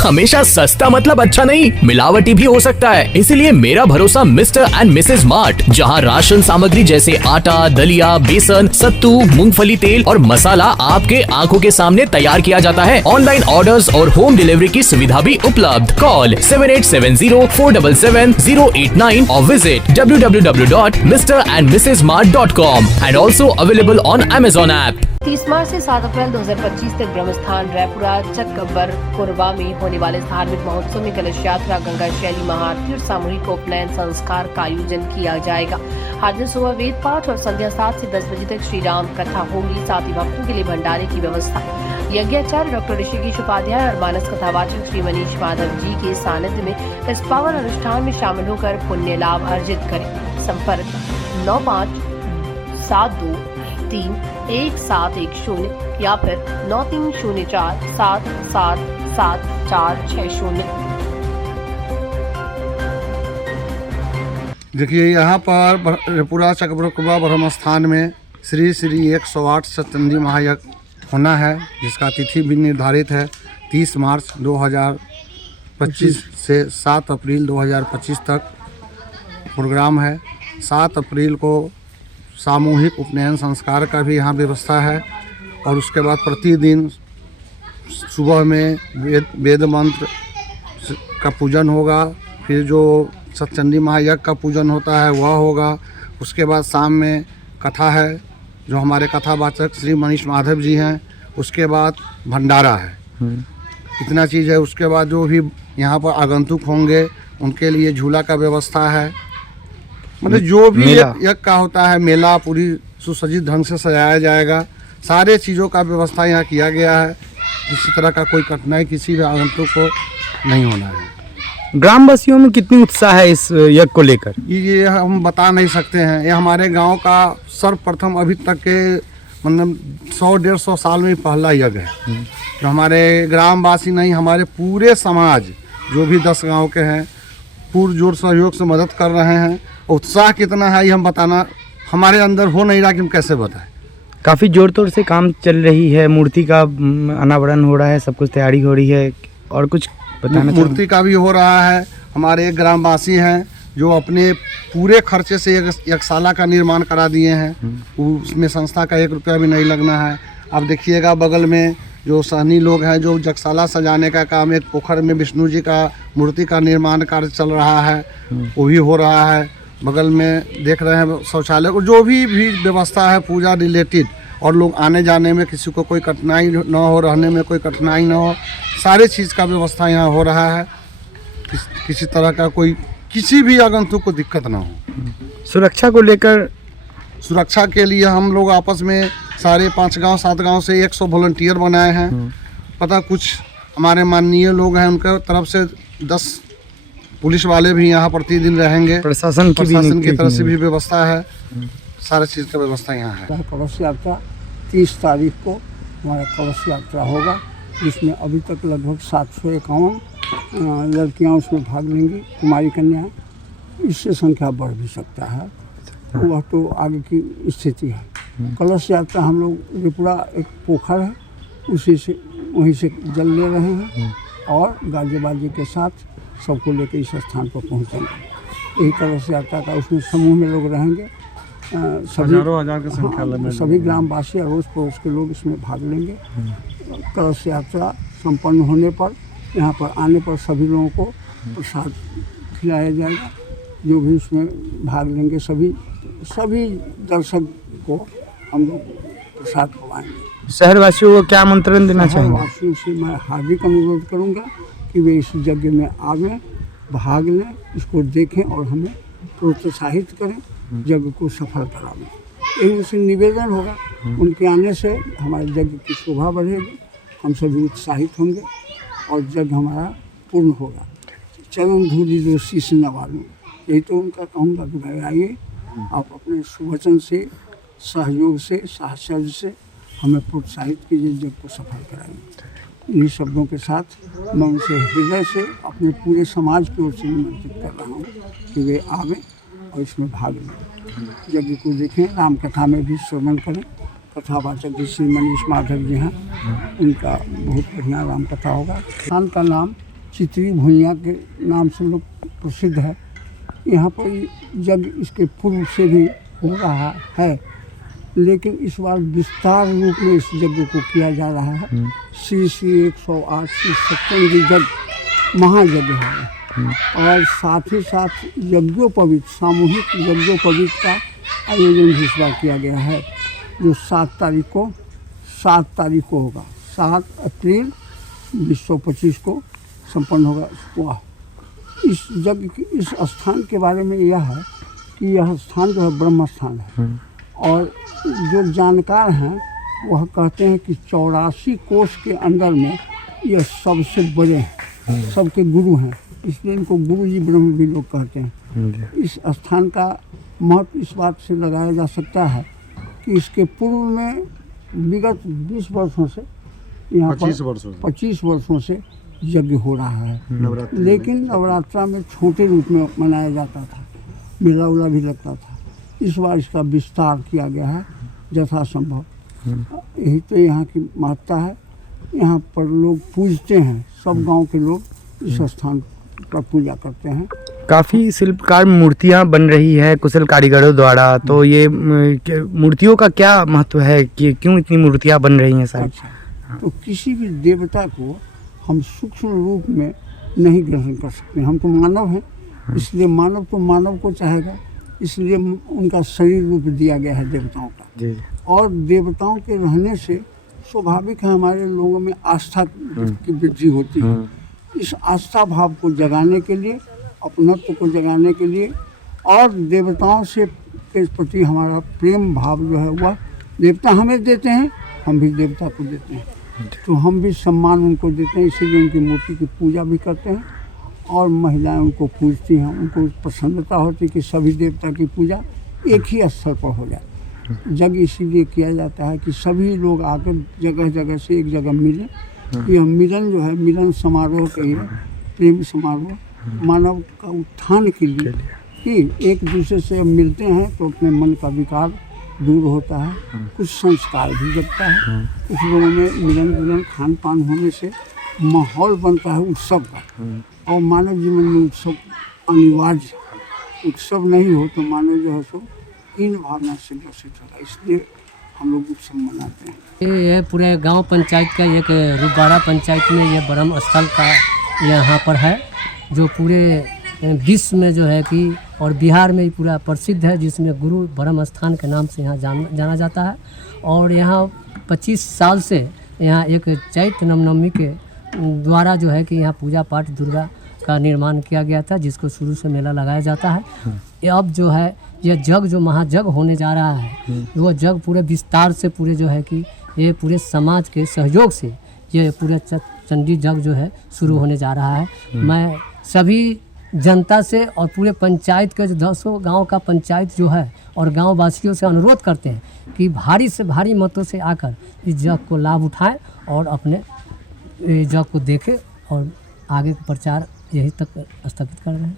हमेशा सस्ता मतलब अच्छा नहीं, मिलावटी भी हो सकता है। इसीलिए मेरा भरोसा मिस्टर एंड मिसेज मार्ट, जहां राशन सामग्री जैसे आटा, दलिया, बेसन, सत्तू, मूंगफली तेल और मसाला आपके आंखों के सामने तैयार किया जाता है। ऑनलाइन ऑर्डर्स और होम डिलीवरी की सुविधा भी उपलब्ध। कॉल 7870477089 और visit www.mrandmrsmart.com and also available on Amazon app। 30 मार्च से 7 अप्रैल 2025 तक ब्रह्मस्थान रायपुरा चकबर कोरबा में होने वाले धार्मिक महोत्सव में कलश यात्रा, गंगा शैली महाआरती और सामूहिक उपनयन संस्कार का आयोजन किया जाएगा। हर दिन सुबह वेद पाठ और संध्या 7 से 10 बजे तक श्री राम कथा होगी। साथ ही भक्तों के लिए भंडारे की व्यवस्था। यज्ञाचार्य डॉक्टर ऋषिकेश उपाध्याय और मानस कथावाचक श्री मनीष माधव जी के सानिध्य में इस पावन अनुष्ठान में शामिल होकर पुण्य लाभ अर्जित करें। संपर्क 9572311710 या फिर 9304777460। देखिए, यहाँ पर रायपुरा चकबरकुबा ब्रह्मस्थान में श्री 108 सतचंडी महायज्ञ होना है, जिसका तिथि भी निर्धारित है 30 मार्च 2025 से 7 अप्रैल 2025 तक प्रोग्राम है। 7 अप्रैल को सामूहिक उपनयन संस्कार का भी यहाँ व्यवस्था है और उसके बाद प्रतिदिन सुबह में वेद मंत्र का पूजन होगा। फिर जो सतचंडी महायज्ञ का पूजन होता है वह होगा। उसके बाद शाम में कथा है, जो हमारे कथावाचक श्री मनीष माधव जी हैं। उसके बाद भंडारा है। इतना चीज़ है। उसके बाद जो भी यहाँ पर आगंतुक होंगे उनके लिए झूला का व्यवस्था है। मतलब जो भी यज्ञ का होता है, मेला पूरी सुसज्जित ढंग से सजाया जाएगा। सारे चीज़ों का व्यवस्था यहाँ किया गया है। किसी तरह का कोई कठिनाई किसी भी आगंतुक को नहीं होना है। ग्रामवासियों में कितनी उत्साह है इस यज्ञ को लेकर? ये हम बता नहीं सकते हैं। ये हमारे गांव का सर्वप्रथम अभी तक के मतलब 100-150 साल में पहला यज्ञ है, जो हमारे ग्रामवासी नहीं, हमारे पूरे समाज जो भी 10 गांव के हैं पूर्ण जोर सहयोग से मदद कर रहे हैं। उत्साह कितना है ये हम बताना हमारे अंदर हो नहीं रहा कि हम कैसे बताएं। काफ़ी जोर तोड़ से काम चल रही है, मूर्ति का अनावरण हो रहा है, सब कुछ तैयारी हो रही है और कुछ बताना? मूर्ति का भी हो रहा है। हमारे एक ग्रामवासी हैं जो अपने पूरे खर्चे से यज्ञशाला का निर्माण करा दिए हैं। उसमें संस्था का 1 रुपया भी नहीं लगना है। अब देखिएगा बगल में जो सहनी लोग हैं जो यज्ञशाला सजाने का काम, एक पोखर में विष्णु जी का मूर्ति का निर्माण कार्य चल रहा है, वो भी हो रहा है। बगल में देख रहे हैं शौचालय को, जो भी व्यवस्था है पूजा रिलेटेड, और लोग आने जाने में किसी को कोई कठिनाई न हो, रहने में कोई कठिनाई न हो, सारे चीज़ का व्यवस्था यहाँ हो रहा है। किसी तरह का कोई किसी भी आगंतुक को दिक्कत ना हो। सुरक्षा को लेकर? सुरक्षा के लिए हम लोग आपस में सारे 5 गांव 7 गांव से 100 वॉलंटियर बनाए हैं। पता कुछ हमारे माननीय लोग हैं, उनके तरफ से 10 पुलिस वाले भी यहाँ प्रतिदिन रहेंगे। प्रशासन की तरफ से भी व्यवस्था है। सारा चीज़ का व्यवस्था यहाँ है। कलश यात्रा 30 तारीख को हमारा कलश यात्रा होगा, जिसमें अभी तक लगभग 751 लड़कियाँ उसमें भाग लेंगी, कुमारी कन्या। इससे संख्या बढ़ भी सकता है, वह तो आगे की स्थिति है। कलश यात्रा हम लोग रायपुरा एक पोखर है, उसी से वहीं से जल ले रहे हैं और गाजे बाजे के साथ सबको लेकर इस स्थान पर पहुँचेंगे। यही कलश यात्रा का उसमें समूह में लोग रहेंगे। हज़ारों की संख्या में सभी ग्रामवासी और अड़ोस पड़ोस के लोग इसमें भाग लेंगे। कलश यात्रा संपन्न होने पर यहाँ पर आने पर सभी लोगों को प्रसाद खिलाया जाएगा। जो भी इसमें भाग लेंगे सभी दर्शक को हम लोग प्रसाद खिलाएंगे। शहरवासियों को क्या आमंत्रण देना चाहेंगे? शहरवासियों से मैं हार्दिक अनुरोध करूँगा कि वे इस यज्ञ में आवें, भाग लें, इसको देखें और हमें प्रोत्साहित करें, यज्ञ को सफल करावें। यही उनसे निवेदन होगा। उनके आने से हमारे यज्ञ की शोभा बढ़ेगी, हम सभी उत्साहित होंगे और यज्ञ हमारा पूर्ण होगा। चरण धूलि जो शीश नवालूं, यही तो उनका कहूँगा कि भाई आइए आप अपने सुवचन से, सहयोग से, साहचर्य से हमें प्रोत्साहित कीजिए, यज्ञ को सफल कराएंगे। इन्हीं शब्दों के साथ मैं उनसे हृदय से अपने पूरे समाज की ओर से निमंत्रित कर रहा हूँ कि वे आवें और इसमें भाग लें, यज्ञ को देखें, राम कथा में भी श्रवण करें। कथावाचक जी श्री मनीष माधव जी हैं, उनका बहुत बढ़िया राम कथा होगा। स्थान का नाम चित्री भुइयाँ के नाम से लोग प्रसिद्ध है। यहाँ पर यज्ञ इसके पूर्व से भी हो रहा है, लेकिन इस बार विस्तार रूप में इस यज्ञ को किया जा रहा है। श्री श्री 108 श्री सप्तमी यज्ञ महायज्ञ है और साथ ही साथ यज्ञोपवीत सामूहिक यज्ञोपवीत का आयोजन भी इस बार किया गया है, जो 7 तारीख को होगा। 7 अप्रैल 2025 को संपन्न होगा। वाह! इस यज्ञ की इस स्थान के बारे में यह है कि यह स्थान जो है ब्रह्म स्थान है और जो जानकार हैं वह कहते हैं कि 84 कोष के अंदर में यह सबसे बड़े हैं, सबके गुरु हैं, इसलिए इनको गुरु जी ब्रह्म भी लोग कहते हैं। इस स्थान का महत्व इस बात से लगाया जा सकता है कि इसके पूर्व में विगत 20 वर्षों से यहाँ पर 25 वर्षों से यज्ञ हो रहा है, लेकिन नवरात्रा में छोटे रूप में मनाया जाता था, मेला उला भी लगता था। इस बार इसका विस्तार किया गया है यथासंभव। यही तो यहाँ की महत्ता है। यहाँ पर लोग पूजते हैं, सब गांव के लोग इस स्थान पर पूजा करते हैं। काफ़ी शिल्पकार मूर्तियाँ बन रही है कुशल कारीगरों द्वारा, तो ये मूर्तियों का क्या महत्व है कि क्यों इतनी मूर्तियाँ बन रही हैं सारी? अच्छा, तो किसी भी देवता को हम सूक्ष्म रूप में नहीं ग्रहण कर सकते। हम तो मानव हैं, इसलिए मानव तो मानव को चाहेगा, इसलिए उनका शरीर रूप दिया गया है देवताओं का। जी। और देवताओं के रहने से स्वाभाविक है हमारे लोगों में आस्था की वृद्धि होती है। इस आस्था भाव को जगाने के लिए, अपनत्व को जगाने के लिए और देवताओं से के प्रति हमारा प्रेम भाव जो है वह देवता हमें देते हैं, हम भी देवता को देते हैं, तो हम भी सम्मान उनको देते हैं। इसीलिए उनकी मूर्ति की पूजा भी करते हैं और महिलाएं उनको पूजती हैं। उनको प्रसन्नता होती है कि सभी देवता की पूजा एक ही स्थल पर हो जाए। यज्ञ इसीलिए किया जाता है कि सभी लोग आकर जगह जगह से एक जगह मिलें। यह मिलन जो है मिलन समारोह कहिए, प्रेम समारोह मानव का उत्थान के लिए कि एक दूसरे से मिलते हैं तो अपने मन का विकार दूर होता है, कुछ संस्कार भी जगता है। कुछ लोगों में मिलन जुलन खान पान होने से माहौल बनता है उत्सव का, और मानव जीवन में उत्सव अनिवार्य। उत्सव नहीं हो तो मानव जो है सो इन भावना से ग्रसित होगा, इसलिए हम लोग उत्सव मनाते हैं। ये पूरे गांव पंचायत का एक रुबारा पंचायत में ये ब्रह्म स्थल का यहाँ पर है, जो पूरे विश्व में जो है कि और बिहार में पूरा प्रसिद्ध है, जिसमें गुरु ब्रह्म स्थान के नाम से यहाँ जाना जाता है। और यहाँ 25 साल से यहाँ एक चैत्र नवमी के द्वारा जो है कि यहाँ पूजा पाठ दुर्गा का निर्माण किया गया था, जिसको शुरू से मेला लगाया जाता है। अब जो है यह जग जो महाजग होने जा रहा है, वो जग पूरे विस्तार से पूरे जो है कि ये पूरे समाज के सहयोग से ये पूरे चंडी जग जो है शुरू होने जा रहा है। मैं सभी जनता से और पूरे पंचायत के जो 10 गांव का पंचायत जो है और गांव वासियों से अनुरोध करते हैं कि भारी से भारी मतों से आकर इस जग को लाभ उठाएं और अपने जग को देखें और आगे का प्रचार यही तक स्थगित कर रहे हैं।